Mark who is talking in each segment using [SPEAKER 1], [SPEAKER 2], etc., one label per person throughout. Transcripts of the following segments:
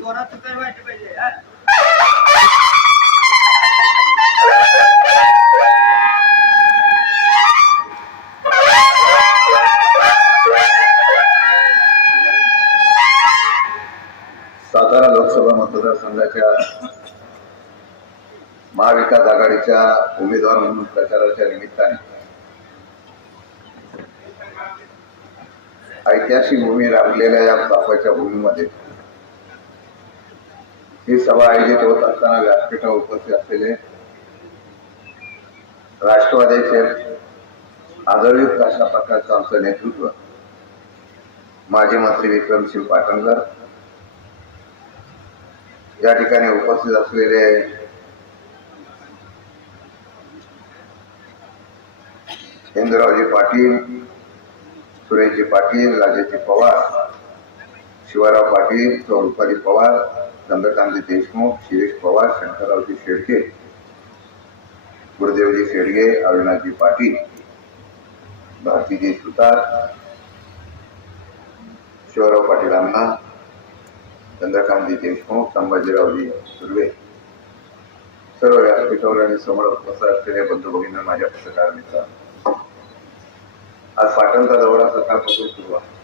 [SPEAKER 1] जोरात पाहिजे हा?
[SPEAKER 2] सातारा लोकसभा मतदारसंघाच्या महाविकास आघाडीच्या उमेदवार म्हणून प्रचाराच्या निमित्ताने ऐतिहासिक भूमी राबलेल्या या बापाच्या भूमीमध्ये ही सभा आयोजित होत असताना व्यासपीठावर उपस्थित असलेले राष्ट्रवादीचे आदरयुक्त अशा प्रकारचं आमचं नेतृत्व माजी मंत्री विक्रमसिंग पाटणकर या ठिकाणी उपस्थित असलेले इंद्रावजी पाटील सुरेशजी पाटील राजेजी पवार शिवाराव पाटील स्वरूपाजी पवार चंद्रकांत देशमुख शिरीष पवार शंकररावजी शेडके गुरुदेवजी शेडगे अविनाशजी पाटील भारतीजी सुतार शिवराव पाटीलांना चंद्रकांतजी देशमुख संभाजीरावजी सुर्वे. सर्व व्यासपीठावर आणि समोर उपस्थित असलेल्या बंधू माझ्या पत्रकार आज पाटणचा दौरा सकाळपासून सुरू आहे.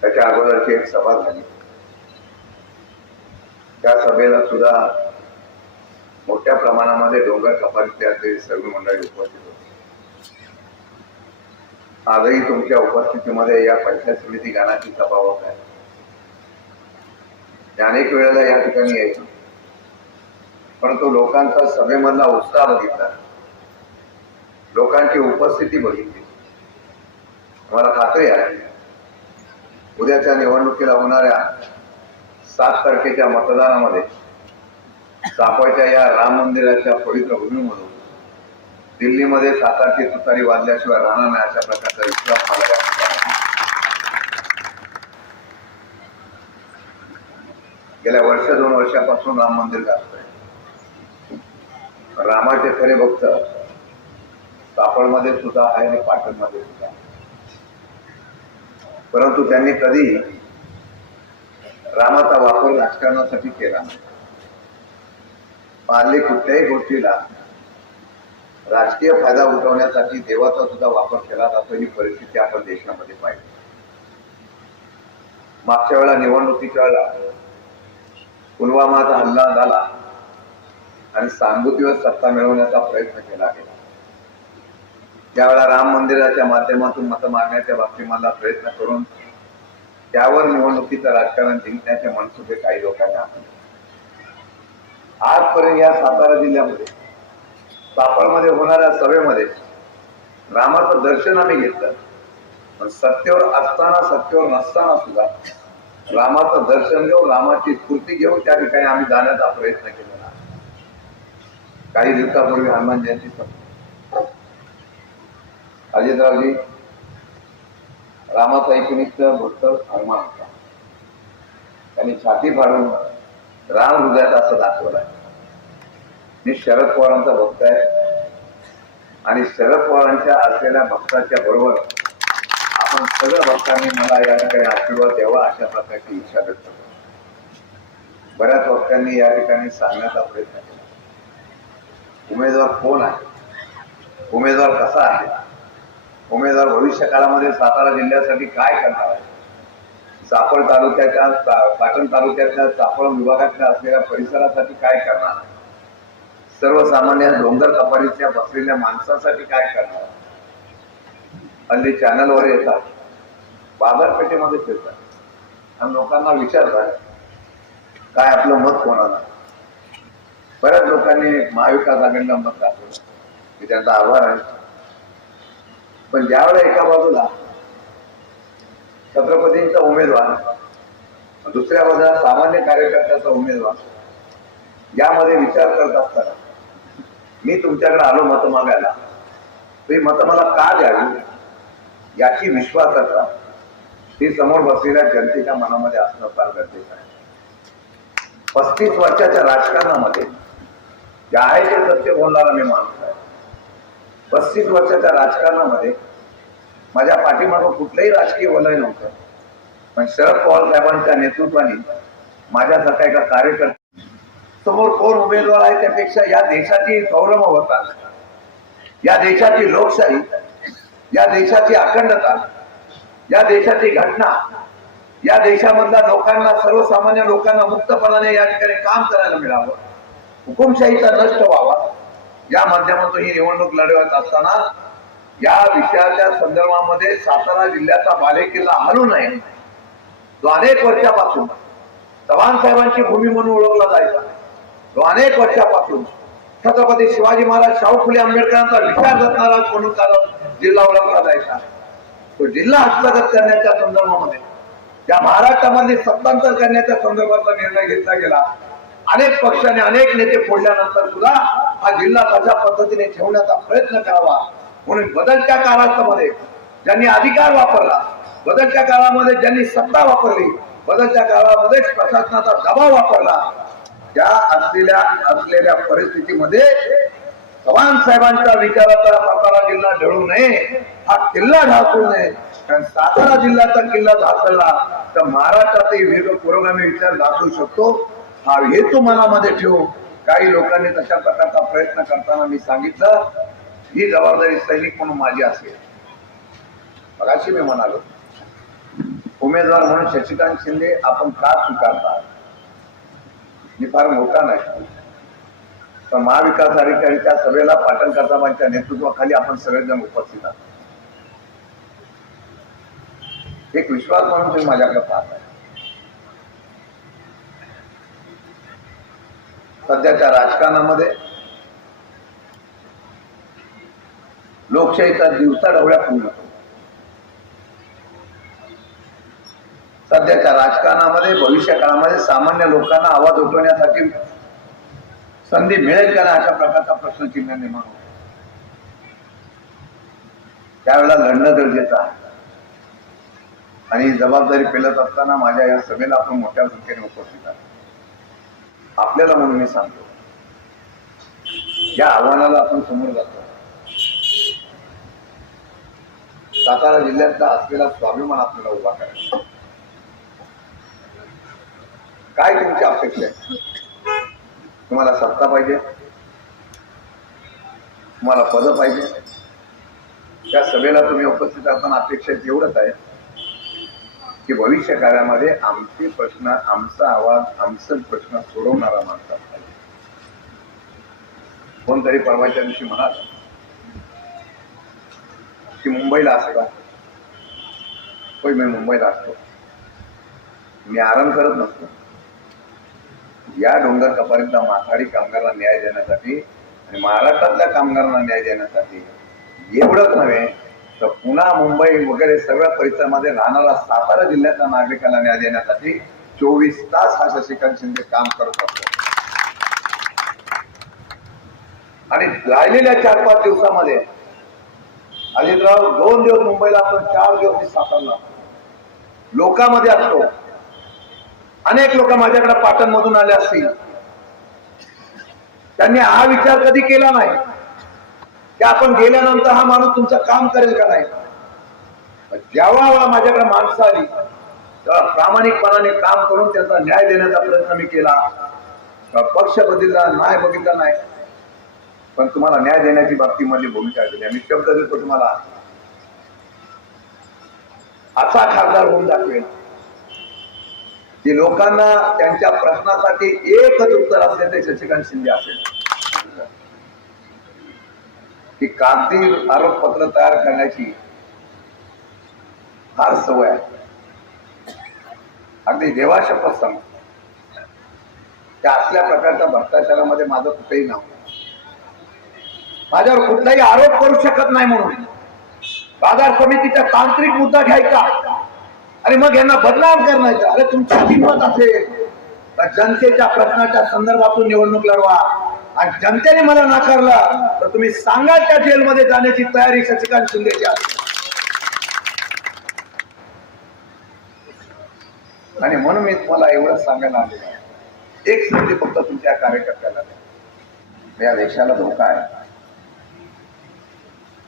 [SPEAKER 2] त्याच्या अगोदरची एक सभा झाली. त्या सभेला सुद्धा मोठ्या प्रमाणामध्ये डोंगर कपारीतले असलेली सर्व मंडळी उपस्थित होते. आजही तुमच्या उपस्थितीमध्ये या पंचायत समिती गाण्याची सभा होत आहे. अनेक वेळेला या ठिकाणी यायचो. परंतु लोकांचा सभेमधला उत्साह बघितला. लोकांची उपस्थिती बघितली. मला खात्री आहे. उद्याच्या निवडणुकीला होणाऱ्या सात तारखेच्या मतदानामध्ये सापाच्या या राम मंदिराच्या पवित्र भूमीमधून दिल्लीमध्ये सातारची तुतारी वाजल्याशिवाय राहणार नाही अशा प्रकारचा विश्वास मला या गेल्या वर्ष दोन वर्षापासून राम मंदिर गाजतंय रामाचे खरे भक्त सापडमध्ये सुद्धा आहे आणि पाटणमध्ये सुद्धा परंतु त्यांनी कधी रामाचा वापर राजकारणासाठी केला. पारले कुठल्याही गोष्टीला राजकीय फायदा उठवण्यासाठी देवाचा सुद्धा वापर केला जातो ही परिस्थिती आपण देशामध्ये पाहिली. मागच्या वेळा निवडणुकीच्या वेळेला पुलवामाचा हल्ला झाला आणि सांगुतीवर सत्ता मिळवण्याचा प्रयत्न केला गेला. त्यावेळा राम मंदिराच्या माध्यमातून मत मागण्याच्या बाबतीत मला प्रयत्न करून त्यावर निवडणुकीचं राजकारण जिंकण्याचे मनसुबे काही लोकांना आजपर्यंत या सातारा जिल्ह्यामध्ये सापळमध्ये होणाऱ्या सभेमध्ये रामाचं दर्शन आम्ही घेतलं. पण सत्तेवर असताना सत्तेवर नसताना सुद्धा रामाचं दर्शन घेऊन रामाची स्फूर्ती घेऊन त्या ठिकाणी आम्ही जाण्याचा प्रयत्न केलेला काही दिवसापूर्वी हनुमान जयंती सभा अजितरावजी रामाचा एकनिष्ठ भक्त हनुमान होता. त्यांनी छाती फाडून राम हृदयात असं दाखवलं. मी शरद पवारांचा भक्त आहे. आणि शरद पवारांच्या असलेल्या भक्ताच्या बरोबर आपण सगळ्या भक्तांनी मला या ठिकाणी आशीर्वाद द्यावा अशा प्रकारची इच्छा व्यक्त करतो. बऱ्याच भक्तांनी या ठिकाणी सांगण्याचा प्रयत्न केला. उमेदवार कोण आहे? उमेदवार कसा आहे? उमेदवार भविष्य काळामध्ये सातारा जिल्ह्यासाठी काय करणार आहे? चापळ तालुक्याच्या पाटण तालुक्याच्या चापळ विभागातल्या असलेल्या परिसरासाठी काय करणार? सर्वसामान्य डोंगर कपारीच्या बसलेल्या माणसासाठी काय करणार? हल्ली चॅनलवर येतात. बाजारपेठेमध्ये फिरतात. आणि लोकांना विचारतात काय आपलं मत कोणाला? बऱ्याच लोकांनी महाविकास आघाडीला मत दाखवलं. मी त्यांचा आभार आहे. पण ज्यावेळेला एका बाजूला छत्रपतींचा उमेदवार दुसऱ्या बाजूला सामान्य कार्यकर्त्याचा उमेदवार यामध्ये विचार करत असताना मी तुमच्याकडे आलो मत मागायला. तुम्ही मत मतं मला का द्यावी? याची विश्वासाचा ती समोर बसलेल्या जनतेच्या मनामध्ये असणं फार गरजेचं आहे. पस्तीस वर्षाच्या राजकारणामध्ये जे आहे ते सत्य बोलणारा मी माणूस आहे. पस्तीस वर्षाच्या राजकारणामध्ये माझ्या पाठीमागं कुठलंही राजकीय वलय नव्हतं. पण शरद पवार साहेबांच्या नेतृत्वाने माझ्यासारखा एका कार्यकर्ता समोर कोण उमेदवार आहे त्यापेक्षा या देशाची गौरव होता. या देशाची लोकशाही या देशाची अखंडता या देशाची घटना या देशामधल्या लोकांना सर्वसामान्य लोकांना मुक्तपणाने या ठिकाणी काम करायला मिळावं. हुकुमशाहीचा नष्ट व्हावा. या माध्यमातून ही निवडणूक लढवत असताना या विषयाच्या संदर्भामध्ये सातारा जिल्ह्याचा बालेकिल्ला हलू नये. जो अनेक वर्षापासून चव्हाण साहेबांची भूमी म्हणून ओळखला जायचा. तो अनेक वर्षापासून छत्रपती शिवाजी महाराज शाहू फुले आंबेडकरांचा विचार करणारा म्हणून त्याला जिल्हा ओळखला जायचा. तो जिल्हा हस्तगत करण्याच्या संदर्भामध्ये या महाराष्ट्रामध्ये सत्तांतर करण्याच्या संदर्भातला निर्णय घेतला गेला. अनेक पक्षाने अनेक नेते फोडल्यानंतर सुद्धा हा जिल्हा कशा पद्धतीने ठेवण्याचा प्रयत्न करावा म्हणून बदलत्या काळामध्ये ज्यांनी अधिकार वापरला बदलत्या काळामध्ये ज्यांनी सत्ता वापरली बदलत्या काळामध्ये प्रशासनाचा दबाव वापरला त्या असलेल्या असलेल्या परिस्थितीमध्ये चव्हाण साहेबांच्या विचाराचा सातारा जिल्हा ढळू नये हा किल्ला ढासू नये. कारण सातारा जिल्ह्याचा किल्ला ढासळला तर महाराष्ट्रातही वेग पुरोगामी विचार ढासू शकतो. हा हेतू मनामध्ये ठेवून काही लोकांनी तशा प्रकारचा प्रयत्न करताना मी सांगितलं ही जबाबदारी सैनिक म्हणून माझी असेल. मगाशी मी म्हणालो उमेदवार म्हणून शशिकांत शिंदे आपण का स्वीकारता? मी फार मोठा नाही. तर महाविकास आघाडीच्या सभेला पाटणकर साहेबांच्या नेतृत्वाखाली आपण सगळेजण उपस्थित आहोत. एक विश्वास म्हणून तुम्ही माझ्याकडे पाहत आहे सध्याच्या राजकारणामध्ये. लोकशाहीचा दिवसा ढवळ्या पूर्ण सध्याच्या राजकारणामध्ये भविष्य काळामध्ये सामान्य लोकांना आवाज उठवण्यासाठी संधी मिळेल का ना अशा प्रकारचा प्रश्नचिन्ह निर्माण होतो. त्यावेळेला लढणं गरजेचं आहे. आणि जबाबदारी पेलत असताना माझ्या या सभेला आपण मोठ्या संख्येने उपस्थित आहे आपल्याला म्हणून मी सांगतो. या आव्हानाला आपण समोर जातो. सातारा जिल्ह्यातला असलेला स्वाभिमान आपल्याला उभा करायचा. काय तुमची अपेक्षा आहे? तुम्हाला सत्ता पाहिजे? तुम्हाला पद पाहिजे? त्या सभेला तुम्ही उपस्थित असताना अपेक्षा एवढंच आहे की भविष्य काळामध्ये आमचे प्रश्न आमचा आवाज आमचं प्रश्न सोडवणारा माणसा कोणतरी परवाच्या दिवशी म्हणाल की मुंबईला असता. होय मी मुंबईला असतो. मी आराम करत नसतो. या डोंगर कपारीतल्या माथाडी कामगारांना न्याय देण्यासाठी आणि महाराष्ट्रातल्या कामगारांना न्याय देण्यासाठी एवढंच नव्हे तर पुन्हा मुंबई वगैरे सगळ्या परिसरामध्ये राहणारा सातारा जिल्ह्यातल्या नागरिकांना न्याय देण्यासाठी चोवीस तास हा शशिकांत शिंदे काम करत असतो. आणि राहिलेल्या चार पाच दिवसामध्ये अजितराव दोन दिवस मुंबईला असतो चार दिवस मी सातारला लोकांमध्ये असतो. अनेक लोक माझ्याकडे पाटण मधून आले असतील. त्यांनी हा विचार कधी केला नाही? की आपण गेल्यानंतर हा माणूस तुमचं काम करेल का नाही? जेव्हा माझ्याकडे माणसं आली तेव्हा प्रामाणिकपणाने काम करून त्याचा न्याय देण्याचा प्रयत्न मी केला. पक्ष बदलला न्याय बघितला नाही. पण तुम्हाला न्याय देण्याची बाबतीमधली भूमिका केली मी शब्द देतो तुम्हाला. असा खासदार होऊन दाखवेल. की लोकांना त्यांच्या प्रश्नासाठी एकच उत्तर असेल ते शशिकांत शिंदे असेल. की कागदी आरोपपत्र तयार करण्याची फार सवय आहे. अगदी देवाशपथ सांग त्या असल्या प्रकारच्या भ्रष्टाचारामध्ये माझं कुठेही नाव माझ्यावर कुठलाही आरोप करू शकत नाही म्हणून. बाजार समितीचा तांत्रिक मुद्दा घ्यायचा. आणि मग यांना बदनाम करण्याचा. अरे तुमची किंमत असेल. तर जनतेच्या प्रश्नाच्या संदर्भातून निवडणूक लढवा. आणि जनतेने मला नाकारला तर तुम्ही सांगा त्या जेलमध्ये जाण्याची तयारी शशिकांत शिंदेची आहे. आणि म्हणून मी तुम्हाला एवढंच सांगायला आलेलो एक संधी फक्त तुमच्या कार्यकर्त्याला या देशाला धोका आहे.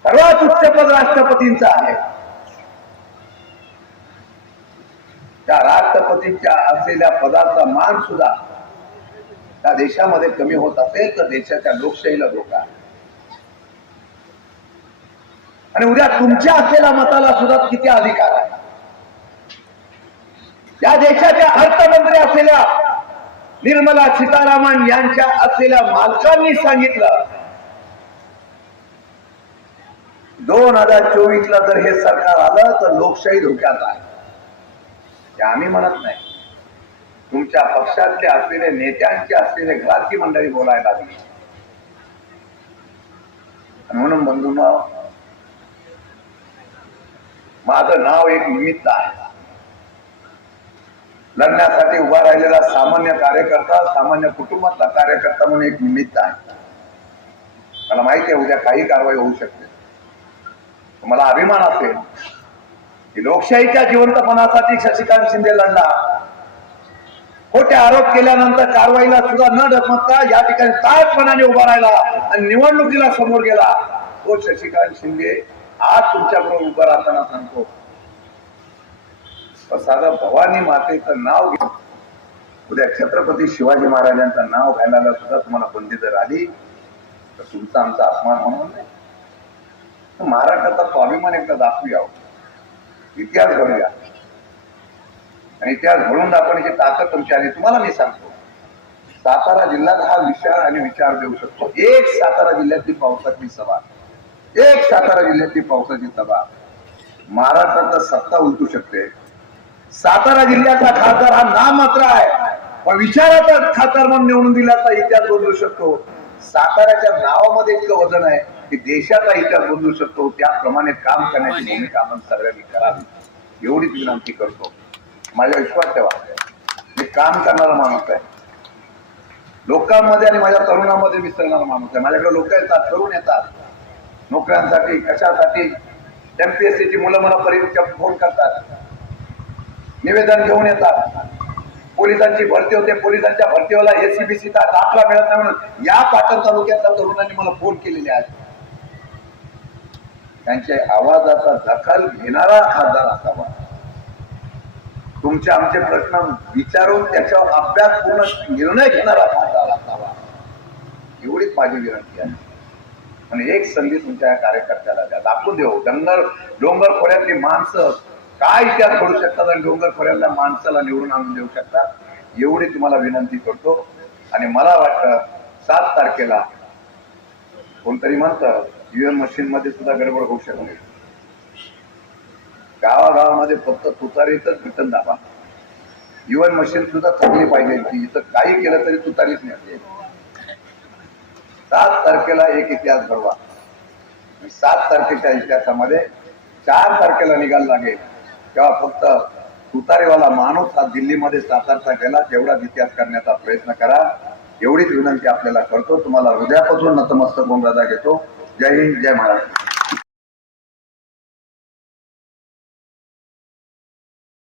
[SPEAKER 2] सर्वात उच्च पद राष्ट्रपतींचा आहे. त्या राष्ट्रपतींच्या असलेल्या पदाचा मान सुद्धा त्या देशामध्ये कमी होत असेल तर देशाच्या लोकशाहीला धोका आहे. आणि उद्या तुमच्या असलेल्या मताला सुद्धा किती अधिकार आहे? या देशाच्या अर्थमंत्री असलेल्या निर्मला सीतारामन यांच्या असलेल्या मालकांनी सांगितलं दोन हजार चोवीस ला जर हे सरकार आलं तर लोकशाही धोक्यात आहे. ते आम्ही म्हणत नाही. तुमच्या पक्षातले असलेले नेत्यांचे असलेले घरातली मंडळी बोलायला लागली. म्हणून बंधू माझं नाव एक निमित्त आहे. लढण्यासाठी उभा राहिलेला सामान्य कार्यकर्ता सामान्य कुटुंबातला कार्यकर्ता म्हणून एक निमित्त आहे. मला माहिती आहे उद्या काही कारवाई होऊ शकते. मला अभिमान असेल की लोकशाहीच्या जिवंतपणासाठी शशिकांत शिंदे लढला खोटे आरोप केल्यानंतर कारवाईला सुद्धा न डगमगता या ठिकाणी ताजपणाने उभा राहिला आणि निवडणुकीला समोर गेला. तो शशिकांत शिंदे आज तुमच्याबरोबर उभा राहताना सांगतो. साधा भवानी मातेचं नाव घेऊन उद्या छत्रपती शिवाजी महाराजांचं नाव घ्यायला सुद्धा तुम्हाला बंदी जर आली. तर तुमचा आमचा अपमान होणार नाही. महाराष्ट्राचा स्वाभिमान एकदा दाखवूया. इतिहास घडूया. आणि इतिहास घडून दाखवण्याची ताकद तुमची आली तुम्हाला मी सांगतो सातारा जिल्ह्यात हा विचार आणि विचार देऊ शकतो. एक सातारा जिल्ह्यातली पावसाची सभा एक सातारा जिल्ह्यातली पावसाची सभा. महाराष्ट्रात सत्ता उलटू शकते. सातारा जिल्ह्याचा खासदार हा नामात्र आहे पण विचाराचा खासदार म्हणून निवडून दिल्याचा इतिहास बदलू शकतो. साताऱ्याच्या नावामध्ये इतकं वजन आहे की देशाचा इतिहास बदलू शकतो. त्याप्रमाणे काम करण्याची भूमिका आपण सगळ्यांनी करावी. एवढीच विनंती करतो. माझ्या विश्वास ठेवा. मी काम करणारा माणूस आहे. लोकांमध्ये आणि माझ्या तरुणामध्ये मिसळणारा माणूस आहे. माझ्याकडे लोक येतात तरुण येतात. नोकऱ्यांसाठी कशासाठी? एमपीएससी ची मुलं मला परीक्षा फोन करतात. निवेदन घेऊन येतात. पोलिसांची भरती होते. पोलिसांच्या भरतीला एसीबीसीचा दाखला मिळत नाही म्हणून या पाटण तालुक्यातल्या तरुणांनी मला फोन केलेले आहेत. त्यांच्या आवाजाचा दखल घेणारा खासदार असावा. तुमचे आमचे प्रश्न विचारून त्याच्यावर अभ्यासपूर्ण निर्णय घेणारा खासदार असावा एवढीच माझी विनंती आहे. आणि एक संधी तुमच्या या कार्यकर्त्याला द्या. दाखवून देऊ. डोंगर डोंगर खोऱ्यातली माणसं काय इतिहास घडू शकतात आणि डोंगर खोऱ्यातल्या माणसाला निवडून आणून देऊ शकतात एवढी तुम्हाला विनंती करतो. आणि मला वाटतं सात तारखेला कोणतरी म्हणतं ईव्हीएम मशीन मध्ये सुद्धा गडबड होऊ शकते. गावागावामध्ये फक्त तुतारीतच बटन दाबा इव्हन मशीन सुद्धा चांगली पाहिजे की इथं काही केलं तरी तुतारीच नाही सात तारखेला एक इतिहास घडवा. सात तारखेच्या इतिहासामध्ये चार तारखेला निघायला लागेल. तेव्हा फक्त तुतारीवाला माणूस हा दिल्लीमध्ये सातारचा गेला. तेवढाच इतिहास करण्याचा प्रयत्न करा. एवढीच विनंती आपल्याला करतो. तुम्हाला हृदयापासून नतमस्तक होऊन रजा घेतो. जय हिंद जय महाराष्ट्र.